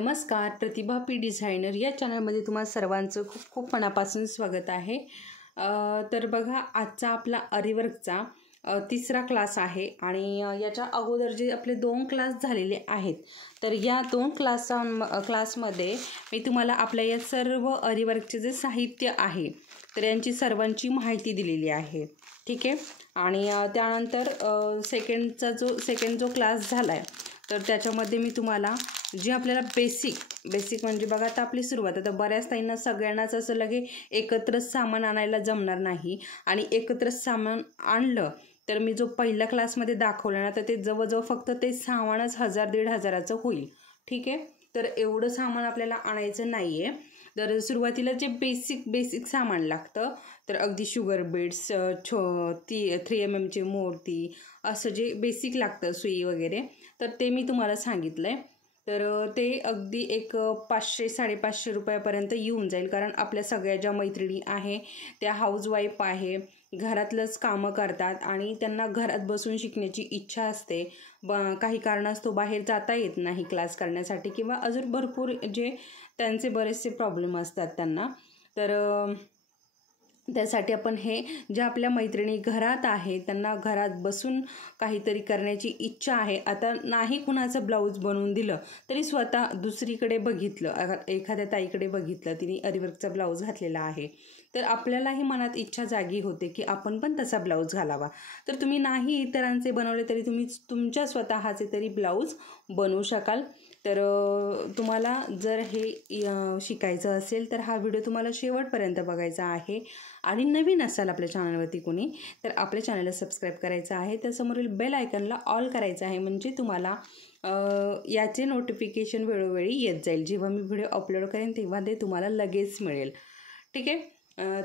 नमस्कार, प्रतिभा P designer या चॅनलमध्ये तुम्हा सर्वांचं खूप खूप मनापासून स्वागत आहे। तर बघा, आजचा आपला आरीवर्कचा तिसरा क्लास आहे आणि याच्या अगोदर जे आपले 2 क्लास झालेले आहेत, तर या 2 क्लासमध्ये मी तुम्हाला आपल्या या सर्व आरीवर्कचे जे साहित्य आहे तर यांची सर्वांची माहिती दिलेली आहे। ठीक आहे। आणि त्यानंतर सेकंड जो क्लास झाला आहे तर त्याच्यामध्ये मी तुम्हाला जे आपल्याला बेसिक म्हणजे बघा, आता आपली सुरुवात, आता बऱ्याच ताईंना सगळ्यांनाच असं लगे एकत्र सामान आणायला जमणार नाही आणि एकत्र सामान आणलं तर मी जो पहिल्या क्लासमध्ये दाखवलं ना तर ते जवळजवळ फक्त ते सामानच 1000-1500चं होईल। ठीक आहे। तर एवढं सामान आपल्याला आणायचं नाही आहे। तर सुरुवातीला जे बेसिक सामान लागतं तर अगदी शुगर बीड्स, 3mm ची मोती, असं जे बेसिक लागतं, सुई वगैरे, तर ते मी तुम्हाला सांगितलं आहे। तर ते अगदी एक 500-550 रुपयापर्यंत येऊन जाईल, कारण आपल्या सगळ्या ज्या मैत्रिणी आहे त्या हाऊसवाईफ आहे, घरातलंच कामं करतात आणि त्यांना घरात बसून शिकण्याची इच्छा असते, काही कारणास्तव बाहेर जाता येत नाही क्लास करण्यासाठी, किंवा अजून भरपूर जे त्यांचे बरेचसे प्रॉब्लेम असतात त्यांना। तर त्यासाठी आपण हे ज्या आपल्या मैत्रिणी घरात आहे त्यांना घरात बसून काहीतरी करण्याची इच्छा आहे, आता नाही कुणाचं ब्लाऊज बनवून दिलं तरी स्वतः दुसरीकडे बघितलं, एखाद्या ताईकडे बघितलं, तिने आरीवर्कचा ब्लाऊज घातलेला आहे, तर आपल्यालाही मनात इच्छा जागी होते की आपण पण तसा ब्लाऊज घालावा। तर तुम्ही नाही इतरांचे बनवले तरी तुम्ही तुमच्या स्वतःचे तरी ब्लाऊज बनवू शकाल। तर तुम्हाला जर हे शिकायचं असेल तर हा व्हिडिओ तुम्हाला शेवटपर्यंत बघायचा आहे आणि नवीन असाल आपल्या चॅनलवरती कोणी तर आपल्या चॅनलला सबस्क्राईब करायचं आहे, त्या समोरील बेल आयकॉनला ऑल करायचं आहे, म्हणजे तुम्हाला याचे नोटिफिकेशन वेळोवेळी येत जाईल। जेव्हा मी व्हिडिओ अपलोड करेन तेव्हा ते तुम्हाला लगेच मिळेल। ठीक आहे।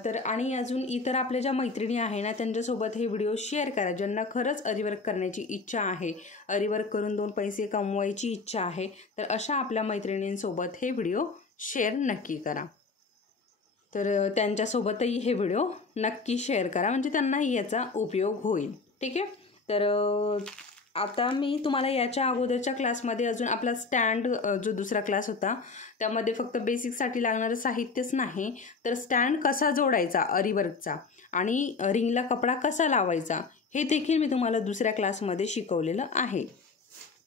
तर आणि अजून इतर आपल्या ज्या मैत्रिणी आहे ना त्यांच्यासोबत हे व्हिडिओ शेअर करा, ज्यांना खरंच आरीवर्क करण्याची इच्छा आहे, आरीवर्क करून 2 पैसे कमवायची इच्छा आहे, तर अशा आपल्या मैत्रिणींसोबत हे व्हिडिओ शेअर नक्की करा। तर त्यांच्यासोबतही हे व्हिडिओ नक्की शेअर करा, म्हणजे त्यांनाही याचा उपयोग होईल। ठीक आहे। तर आता मी तुम्हाला याच्या अगोदरच्या क्लासमध्ये अजून आपला स्टँड, जो दुसरा क्लास होता त्यामध्ये फक्त बेसिकसाठी लागणारं साहित्यच नाही तर स्टँड कसा जोडायचा आरीवर्कचा आणि रिंगला कपडा कसा लावायचा हे देखील मी तुम्हाला दुसऱ्या क्लासमध्ये शिकवलेलं आहे।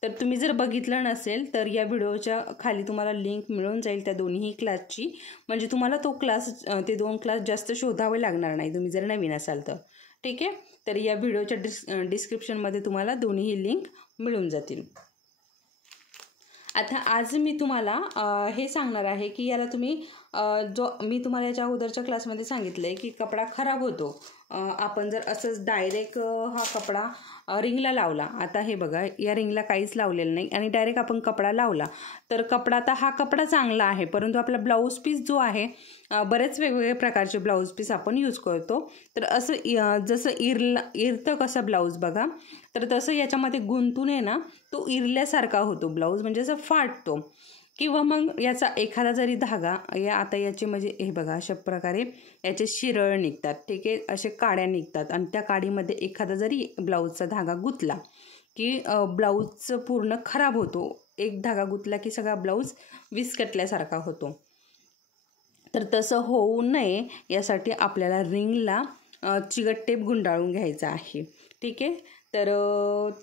तर तुम्ही जर बघितलं नसेल तर या व्हिडिओच्या खाली तुम्हाला लिंक मिळून जाईल त्या दोन्ही क्लासची, म्हणजे तुम्हाला ते 2 क्लास जास्त शोधावे लागणार नाही तुम्ही जर नवीन असाल तर। ठीक आहे। तर या व्हिडिओच्या डिस्क्रिप्शनमध्ये तुम्हाला दोन्ही लिंक मिळून जातील। आता आज मी तुम्हाला हे सांगणार आहे की याला तुम्ही जो मी तुम्हाला याच्या अगोदरच्या क्लासमध्ये सांगितलं आहे की कपडा खराब होतो, आपण जर असंच डायरेक्ट हा कपडा रिंगला लावला, आता हे बघा या रिंगला काहीच लावलेलं नाही आणि डायरेक्ट आपण कपडा लावला तर कपडा, आता हा कपडा चांगला आहे परंतु आपला ब्लाऊज पीस जो आहे, बरेच वेगवेगळे प्रकारचे ब्लाऊज पीस आपण यूज करतो, तर असं जसं इरतं कसं ब्लाऊज बघा, तर तसं याच्यामध्ये गुंतून आहे ना तो इरल्यासारखा होतो ब्लाऊज, म्हणजे असं फाटतो, किंवा मग याचा एखादा जरी धागा आता याचे म्हणजे हे बघा अशा प्रकारे याचे शिरळ निघतात। ठीक आहे, असे काड्या निघतात आणि त्या काडीमध्ये एखादा जरी ब्लाऊजचा धागा गुंतला की ब्लाऊजचं पूर्ण खराब होतो, एक धागा गुंतला की सगळा ब्लाऊज विस्कटल्यासारखा होतो। तर तसं होऊ नये यासाठी आपल्याला रिंगला चिकट टेप गुंडाळून घ्यायचा आहे। ठीक आहे। तर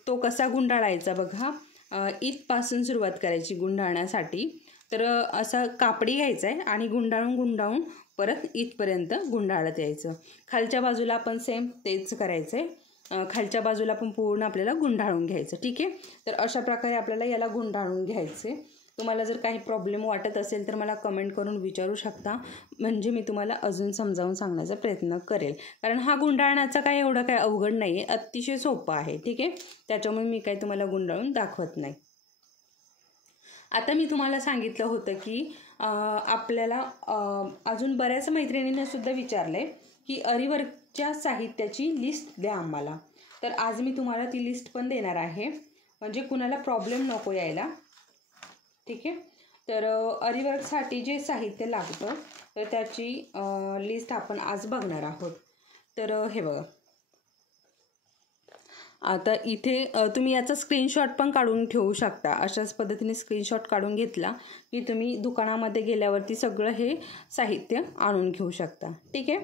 तो कसा गुंडाळायचा बघा, इथपासून सुरुवात करायची गुंडाळण्यासाठी, तर असा कापडी घ्यायचा आहे आणि गुंडाळून परत इथपर्यंत गुंडाळत यायचं। खालच्या बाजूला आपण सेम तेच करायचं आहे, खालच्या बाजूला पण पूर्ण आपल्याला गुंडाळून घ्यायचं। ठीक आहे। तर अशा प्रकारे आपल्याला याला गुंडाळून घ्यायचे। तुम्हाला जर काही प्रॉब्लेम वाटत असेल तर मला कमेंट करून विचारू शकता, म्हणजे मी तुम्हाला अजून समजावून सांगण्याचा प्रयत्न करेल, कारण हा गुंडाळण्याचा काय एवढं काय अवघड नाही आहे, अतिशय सोपं आहे। ठीक आहे। त्याच्यामुळे मी काही तुम्हाला गुंडाळून दाखवत नाही। आता मी तुम्हाला सांगितलं होतं की आपल्याला अजून बऱ्याच मैत्रिणींनी सुद्धा विचारले की आरीवर्कच्या साहित्याची लिस्ट द्या आम्हाला, तर आज मी तुम्हाला ती लिस्ट पण देणार आहे, म्हणजे कुणाला प्रॉब्लेम नको यायला। ठीक आहे। तर आरीवर्कसाठी जे साहित्य लागतं तर त्याची लिस्ट आपण आज बघणार आहोत। तर हे बघा, आता इथे तुम्ही याचा स्क्रीनशॉट पण काढून ठेवू शकता. अशाच पद्धतीने स्क्रीनशॉट काढून घेतला की तुम्ही दुकानामध्ये गेल्यावरती सगळं हे साहित्य आणून घेऊ शकता. ठीक आहे.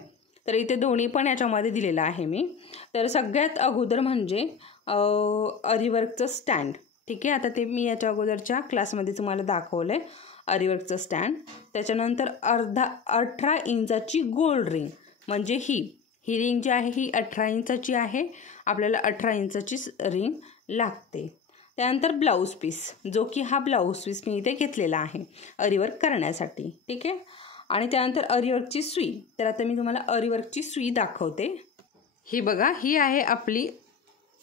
तर इथे दोन्ही पण याच्यामध्ये दिलेलं आहे मी. तर सगळ्यात अगोदर म्हणजे अरीवर्कचं स्टँड. ठीक आहे. आता ते मी याच्या अगोदरच्या क्लासमध्ये तुम्हाला दाखवलं आहे अरीवर्कचं स्टँड. त्याच्यानंतर 18 इंचाची गोल्ड रिंग, म्हणजे ही रिंग जी आहे ही 18 इंचाची आहे. आपल्याला 18 इंचाचीच रिंग लागते. त्यानंतर ब्लाऊज पीस, जो की हा ब्लाऊज पीस मी इथे घेतलेला आहे अरीवर्क करण्यासाठी. ठीक आहे. आणि त्यानंतर अरीवर्कची सुई. तर आता मी तुम्हाला अरीवर्कची सुई दाखवते. ही बघा, ही आहे आपली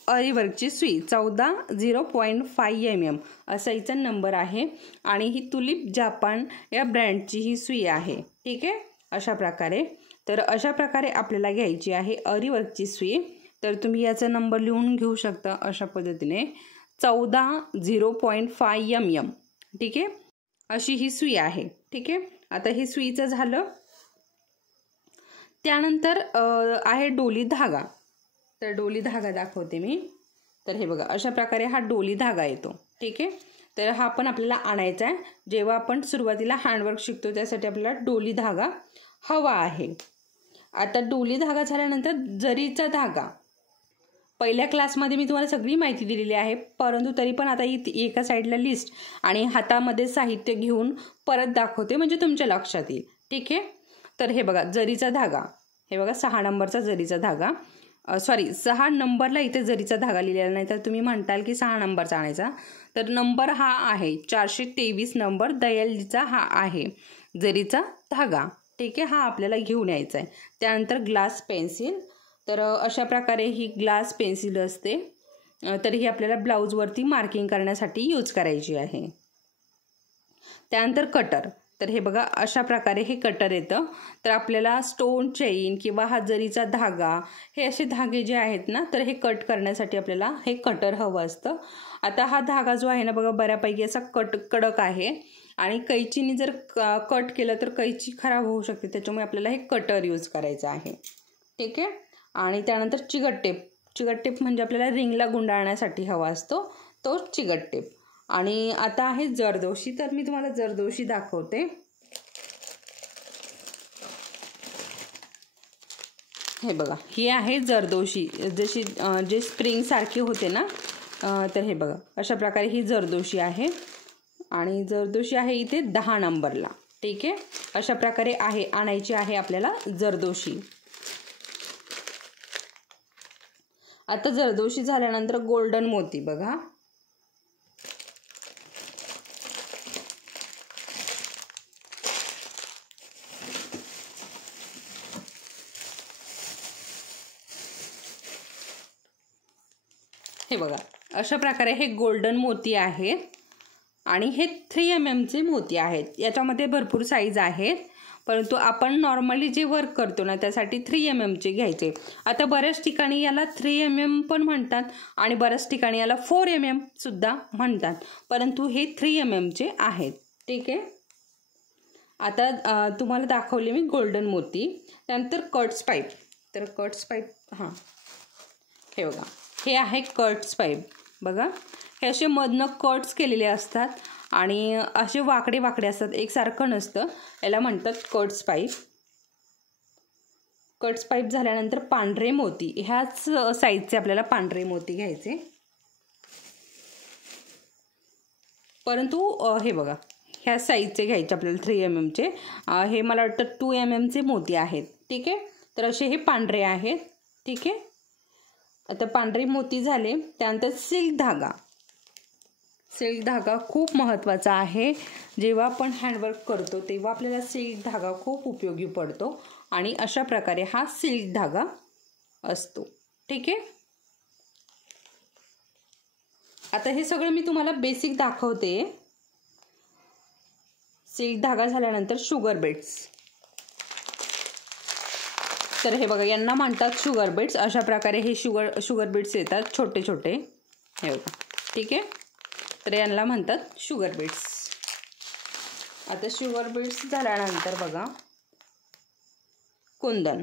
अरीवर्कची सुई. 14.0.5 mm असा हिचा नंबर आहे. आणि ही तुलिप जापान या ब्रँडची ही सुई आहे. ठीक आहे. अशा प्रकारे, तर अशा प्रकारे आपल्याला घ्यायची आहे अरीवर्कची सुई. तर तुम्ही याचा नंबर लिहून घेऊ शकता अशा पद्धतीने 14.0.5 mm. ठीक आहे. अशी ही सुई आहे. ठीक आहे. आता ही सुईचं झालं. त्यानंतर आहे डोली धागा. तर डोली धागा दाखवते मी. तर हे बघा, अशा प्रकारे हा डोली धागा येतो. ठीक आहे. तर हा पण आपल्याला आणायचा आहे. जेव्हा आपण सुरुवातीला हँडवर्क शिकतो त्यासाठी आपल्याला डोली धागा हवा आहे. आता डोली धागा झाल्यानंतर जरीचा धागा. पहिल्या क्लासमध्ये मी तुम्हाला सगळी माहिती दिलेली आहे, परंतु तरी पण आता एका साईडला लिस्ट आणि हातामध्ये साहित्य घेऊन परत दाखवते, म्हणजे तुमच्या लक्षात येईल. ठीक आहे. तर हे बघा, जरीचा धागा. हे बघा 6 नंबरचा जरीचा धागा. 6 नंबरला इथे जरीचा धागा लिहिलेला नाही, तर तुम्ही म्हणताल की 6 नंबरचा आणायचा. तर नंबर हा आहे 423 नंबर दयालजीचा हा आहे जरीचा धागा. ठीक आहे. हा आपल्याला घेऊन यायचा आहे. त्यानंतर ग्लास पेन्सिल. तर अशा प्रकारे ही ग्लास पेन्सिल असते. तर ही आपल्याला ब्लाऊजवरती मार्किंग करण्यासाठी यूज करायची आहे. त्यानंतर कटर. तर हे बघा, अशा प्रकारे हे कटर येतं. तर आपल्याला स्टोन चेन किंवा हा जरीचा धागा, हे असे धागे जे आहेत ना, तर हे कट करण्यासाठी आपल्याला हे कटर हवं असतं. आता हा धागा जो आहे ना बघा, बऱ्यापैकी असा कडक आहे आणि कैचीने जर कट केलं तर कैची खराब होऊ शकते. त्याच्यामुळे आपल्याला हे कटर यूज करायचं आहे. ठीक आहे. आणि त्यानंतर चिकट टेप. चिकट टेप म्हणजे आपल्याला रिंगला गुंडाळण्यासाठी हवा असतो तो चिकट टेप. आणि आता आहे जरदोशी. तर मी तुम्हाला जरदोशी दाखवते. हे बघा, ही आहे जरदोशी. जशी जे स्प्रिंग सारखी होते ना, तर हे बघा, अशा प्रकारे ही जरदोशी आहे. आणि जरदोशी आहे इथे 10 नंबरला. ठीक आहे. अशा प्रकारे आणायची आहे आपल्याला जरदोशी. आता जरदोशी झाल्यानंतर गोल्डन मोती. बघा, हे बघा, अशा प्रकारे हे गोल्डन मोती आहेत. आणि हे 3 mm चे मोती आहेत. याच्यामध्ये भरपूर साईज आहेत, परंतु आपण नॉर्मली जे वर्क करतो ना त्यासाठी 3 mm चे घ्यायचे. आता बऱ्याच ठिकाणी याला 3 mm पण म्हणतात आणि बऱ्याच ठिकाणी याला 4 mm सुद्धा म्हणतात, परंतु हे 3 mm चे आहेत. ठीक आहे. आता तुम्हाला दाखवले मी गोल्डन मोती. त्यानंतर कट्स पाईप. तर कट्स पाईप, हां, हे बघा, हे आहे कट्स पाईप. बघा, हे असे मधनं कट्स केलेले असतात आणि असे वाकडे वाकडे असतात, एकसारखं नसतं. याला म्हणतात कट्स पाईप. कट्स पाईप झाल्यानंतर पांढरे मोती. ह्याच साईजचे आपल्याला पांढरे मोती घ्यायचे. परंतु हे बघा, ह्या साईजचे घ्यायचे आपल्याला 3 mm चे. हे मला वाटतं 2 mm चे मोती आहेत. ठीक आहे. तर असे हे पांढरे आहेत. ठीक आहे. आता पांढरे मोती झाले. त्यानंतर सिल्क धागा. सिल्क धागा खूप महत्त्वाचा आहे. जेव्हा आपण हँडवर्क करतो तेव्हा आपल्याला सिल्क धागा खूप उपयोगी पडतो आणि अशा प्रकारे हा सिल्क धागा असतो. ठीक आहे. आता हे सगळं मी तुम्हाला बेसिक दाखवते. सिल्क धागा झाल्यानंतर शुगर बीड्स. तर हे बघा, यांना म्हणतात शुगर बीड्स. अशा प्रकारे हे शुगर बीड्स येतात छोटे छोटे. हे बघा. ठीक आहे. तर यांना म्हणतात शुगर बीड्स. आता शुगर बीड्स झाल्यानंतर बघा कुंदन.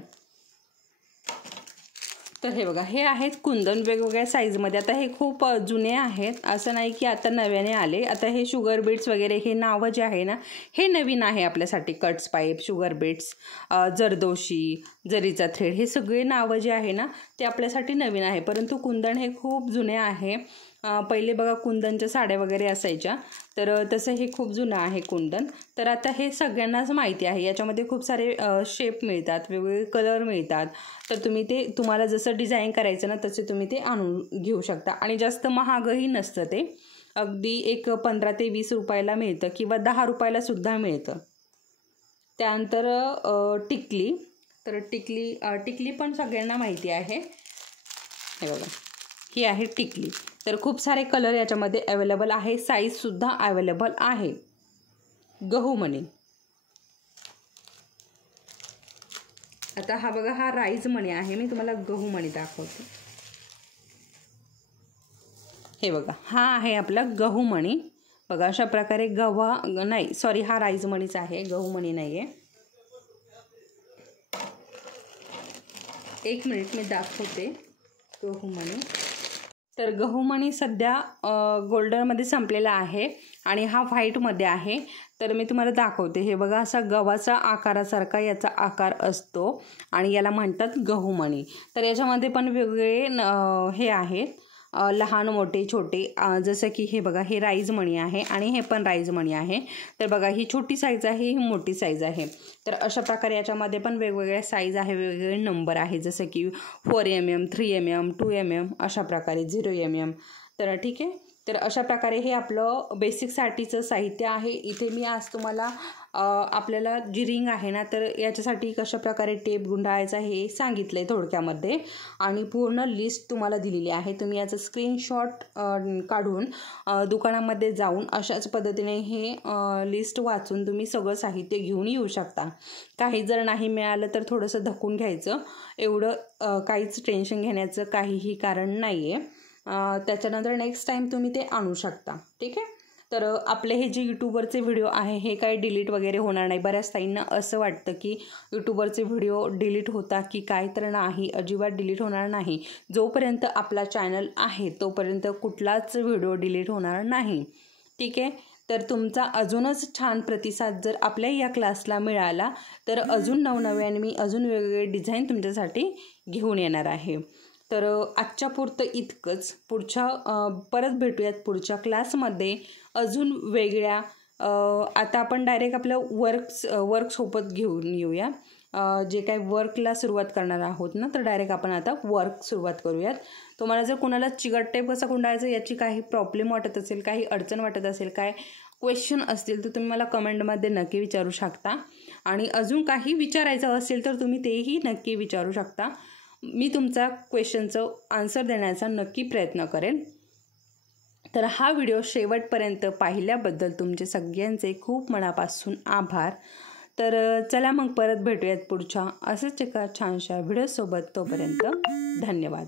तर हे बघा, हे आहेत कुंदन वेगवेगळ्या साईजमध्ये. आता हे खूप जुने आहेत, असं नाही की आता नव्याने आले. आता हे शुगर बीट्स वगैरे हे नावं जे आहे ना, हे नवीन आहे आपल्यासाठी. Cuts pipe, sugar beads, zardozi, जरीचा थ्रेड, हे सगळे नावं जे आहे ना ते आपल्यासाठी नवीन आहे. परंतु कुंदन हे खूप जुने आहे. पहिले बघा कुंदनच्या साड्या वगैरे असायच्या, तर तसं हे खूप जुनं आहे कुंदन. तर आता हे सगळ्यांनाच माहिती आहे. याच्यामध्ये खूप सारे शेप मिळतात, वेगवेगळे कलर मिळतात. तर तुम्ही ते, तुम्हाला जसं डिझाईन करायचं ना तसे तुम्ही ते आणून घेऊ शकता. आणि जास्त महागही नसतं ते, अगदी एक 15 ते 20 रुपयाला मिळतं किंवा 10 रुपयाला सुद्धा मिळतं. त्यानंतर टिकली. तर टिकली पण सगळ्यांना माहिती आहे. हे बघा, ही आहे टिकली. तर खूप सारे कलर याच्यामध्ये अवेलेबल आहे, साईजसुद्धा अवेलेबल आहे. गहूमणी. आता हा बघा, हा राईज मणी आहे. मी तुम्हाला गहूमणी दाखवते. हे बघा, हा आहे आपला गहूमणी. बघा अशा प्रकारे हा राईज मणीच आहे, गहूमणी नाही आहे. एक मिनिट, मी दाखवते गहूमणी. तर गहूमणी सध्या गोल्डनमध्ये संपलेला आहे आणि हा व्हाईटमध्ये आहे. तर मी तुम्हाला दाखवते. हे बघा, असा गव्हाचा आकारासारखा याचा आकार असतो आणि याला म्हणतात गहूमणी. तर याच्यामध्ये पण वेगवेगळे हे आहेत, लहान मोठे छोटे, जसं की हे बघा, हे राईज मणी आहे आणि हे पण राईज मणी आहे. तर बघा, ही छोटी साईज आहे, ही मोठी साईज आहे. तर अशा प्रकारे याच्यामध्ये पण वेगवेगळ्या साईज आहे, वेगवेगळे नंबर आहे, जसं की 4 mm, 3 mm, 2 mm, अशा प्रकारे 0 mm. तर ठीक आहे. तर अशा प्रकारे हे आपलं बेसिकसाठीचं साहित्य आहे. इथे मी आज तुम्हाला आपल्याला जी रिंग आहे ना, तर याच्यासाठी कशा प्रकारे टेप गुंडाळायचा हे सांगितलं आहे थोडक्यामध्ये, आणि पूर्ण लिस्ट तुम्हाला दिलेली आहे. तुम्ही याचं स्क्रीनशॉट काढून दुकानामध्ये जाऊन अशाच पद्धतीने हे लिस्ट वाचून तुम्ही सगळं साहित्य घेऊन येऊ शकता. काही जर नाही मिळालं तर थोडंसं धकून घ्यायचं, एवढं काहीच टेन्शन घेण्याचं काहीही कारण नाही आहे. त्याच्यानंतर नेक्स्ट टाईम तुम्ही ते आणू शकता. ठीक आहे. तर आपले हे जे यूट्यूबवरचे व्हिडिओ आहे हे काही डिलीट वगैरे होणार नाही. बऱ्याच ताईंना असं वाटतं की यूट्यूबवरचे व्हिडिओ डिलीट होता की काय, तर नाही, अजिबात डिलीट होणार नाही. जोपर्यंत आपला चॅनल आहे तोपर्यंत कुठलाच व्हिडिओ डिलीट होणार नाही. ठीक आहे. तर तुमचा अजूनच छान प्रतिसाद जर आपल्या या क्लासला मिळाला तर अजून नवनव्याने मी अजून वेगवेगळे डिझाईन तुमच्यासाठी घेऊन येणार आहे. तर आजच्या पुरतं इतकंच. परत भेटूयात पुढच्या क्लासमध्ये अजून वेगळ्या. आता आपण डायरेक्ट आपलं वर्कसोबत घेऊन येऊया. जे काही वर्कला सुरुवात करणार आहोत ना, तर डायरेक्ट आपण आता वर्क सुरुवात करूयात. तुम्हाला जर कुणाला चिकट टेप कसा गुंडाळायचा याची काही प्रॉब्लेम वाटत असेल, काही अडचण वाटत असेल, काय क्वेश्चन असतील तर तुम्ही मला कमेंटमध्ये नक्की विचारू शकता. आणि अजून काही विचारायचं असेल तर तुम्ही तेही नक्की विचारू शकता. मी तुमचा क्वेश्चनचं आन्सर देण्याचा नक्की प्रयत्न करेन. तर हा व्हिडिओ शेवटपर्यंत पाहिल्याबद्दल तुमचे सगळ्यांचे खूप मनापासून आभार. तर चला मग परत भेटूयात पुढच्या असंच एका छानशा व्हिडिओसोबत. तोपर्यंत धन्यवाद.